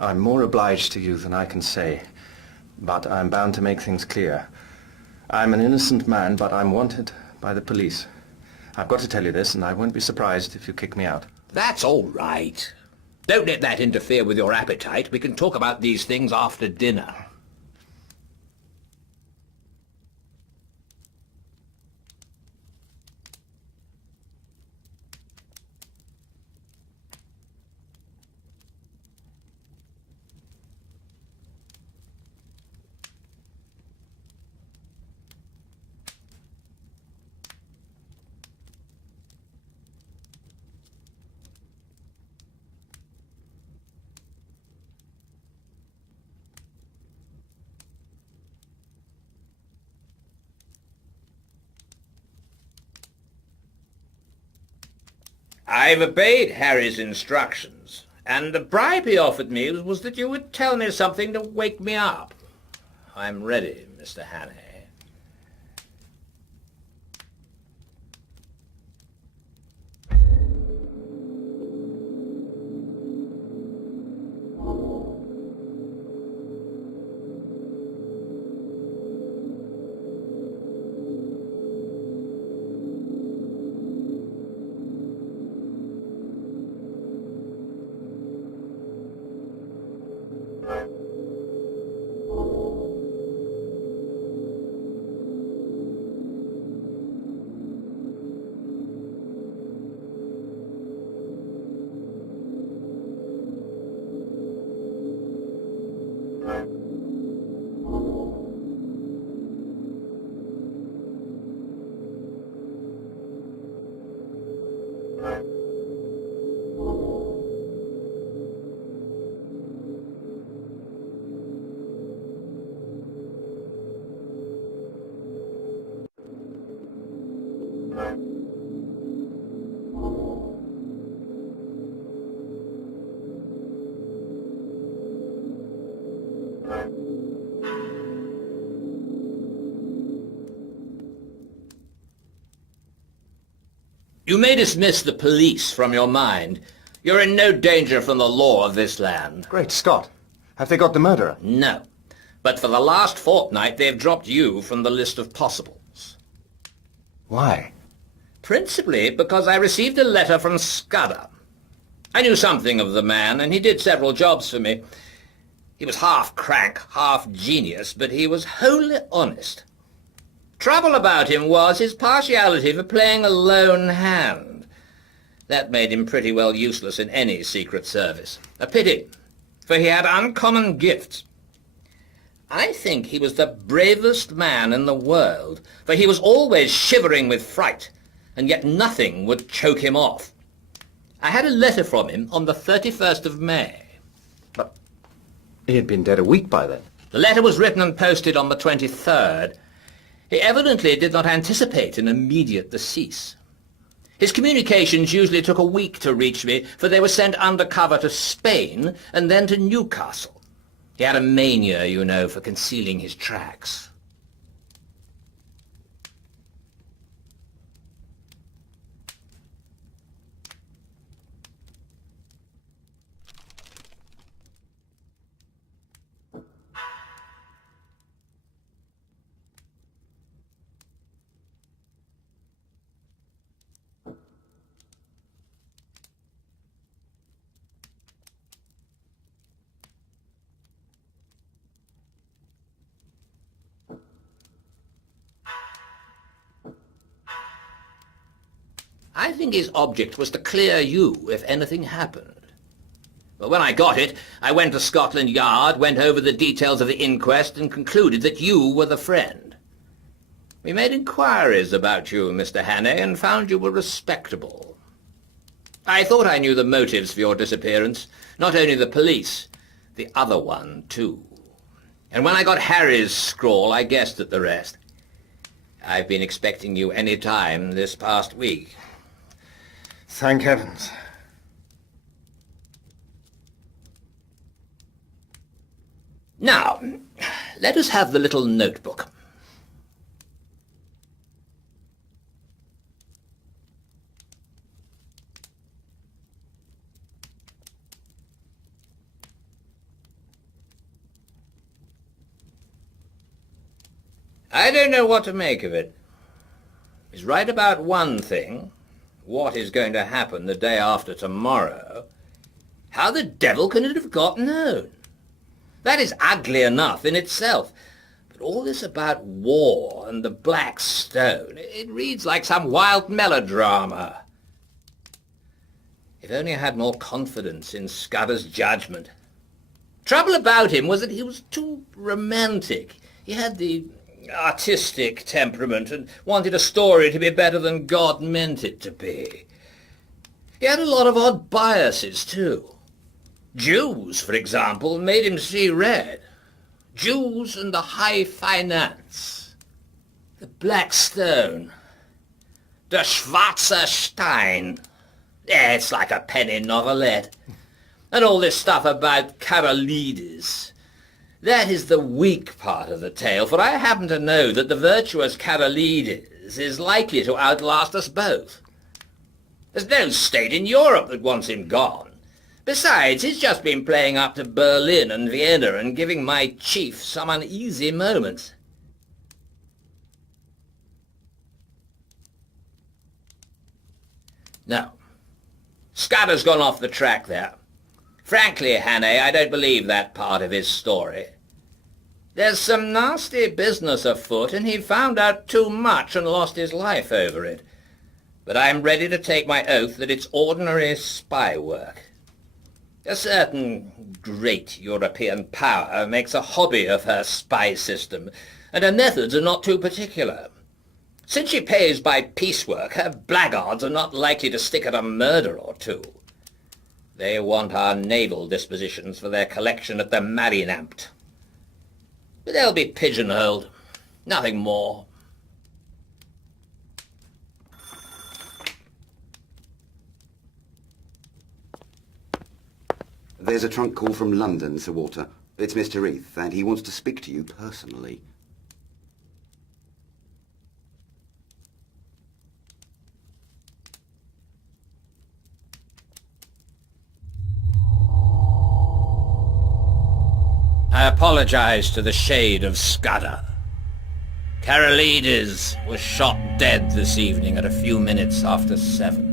I'm more obliged to you than I can say, but I'm bound to make things clear. I'm an innocent man, but I'm wanted by the police. I've got to tell you this, and I won't be surprised if you kick me out. That's all right. Don't let that interfere with your appetite. We can talk about these things after dinner. I've obeyed Harry's instructions, and the bribe he offered me was that you would tell me something to wake me up. I'm ready, Mr. Hannay. You may dismiss the police from your mind. You're in no danger from the law of this land. Great Scott! Have they got the murderer? No. But for the last fortnight, they've dropped you from the list of possibles. Why? Principally because I received a letter from Scudder. I knew something of the man, and he did several jobs for me. He was half crank, half genius, but he was wholly honest. Trouble about him was his partiality for playing a lone hand. That made him pretty well useless in any secret service. A pity, for he had uncommon gifts. I think he was the bravest man in the world, for he was always shivering with fright, and yet nothing would choke him off. I had a letter from him on the 31st of May. But he had been dead a week by then. The letter was written and posted on the 23rd. He evidently did not anticipate an immediate decease. His communications usually took a week to reach me, for they were sent undercover to Spain and then to Newcastle. He had a mania, you know, for concealing his tracks. I think his object was to clear you if anything happened. But when I got it, I went to Scotland Yard, went over the details of the inquest, and concluded that you were the friend. We made inquiries about you, Mr. Hannay, and found you were respectable. I thought I knew the motives for your disappearance, not only the police, the other one, too. And when I got Harry's scrawl, I guessed at the rest. I've been expecting you any time this past week. Thank heavens. Now, let us have the little notebook. I don't know what to make of it. He's right about one thing. What is going to happen the day after tomorrow? How the devil can it have got known? That is ugly enough in itself. But all this about war and the Black Stone, it reads like some wild melodrama. If only I had more confidence in Scudder's judgment. Trouble about him was that he was too romantic. He had the artistic temperament and wanted a story to be better than God meant it to be. He had a lot of odd biases, too. Jews, for example, made him see red. Jews and the high finance. The Black Stone. Der Schwarze Stein. Yeah, it's like a penny novelette. And all this stuff about Karolides. That is the weak part of the tale, for I happen to know that the virtuous Karolides is likely to outlast us both. There's no state in Europe that wants him gone. Besides, he's just been playing up to Berlin and Vienna and giving my chief some uneasy moments. No. Scudder's gone off the track there. Frankly, Hannay, I don't believe that part of his story. There's some nasty business afoot, and he found out too much and lost his life over it. But I'm ready to take my oath that it's ordinary spy work. A certain great European power makes a hobby of her spy system, and her methods are not too particular. Since she pays by piecework, her blackguards are not likely to stick at a murder or two. They want our naval dispositions for their collection at the Marineamt. But they'll be pigeonholed. Nothing more. There's a trunk call from London, Sir Walter. It's Mr. Reith, and he wants to speak to you personally. I apologize to the shade of Scudder. Karolides was shot dead this evening at a few minutes after 7.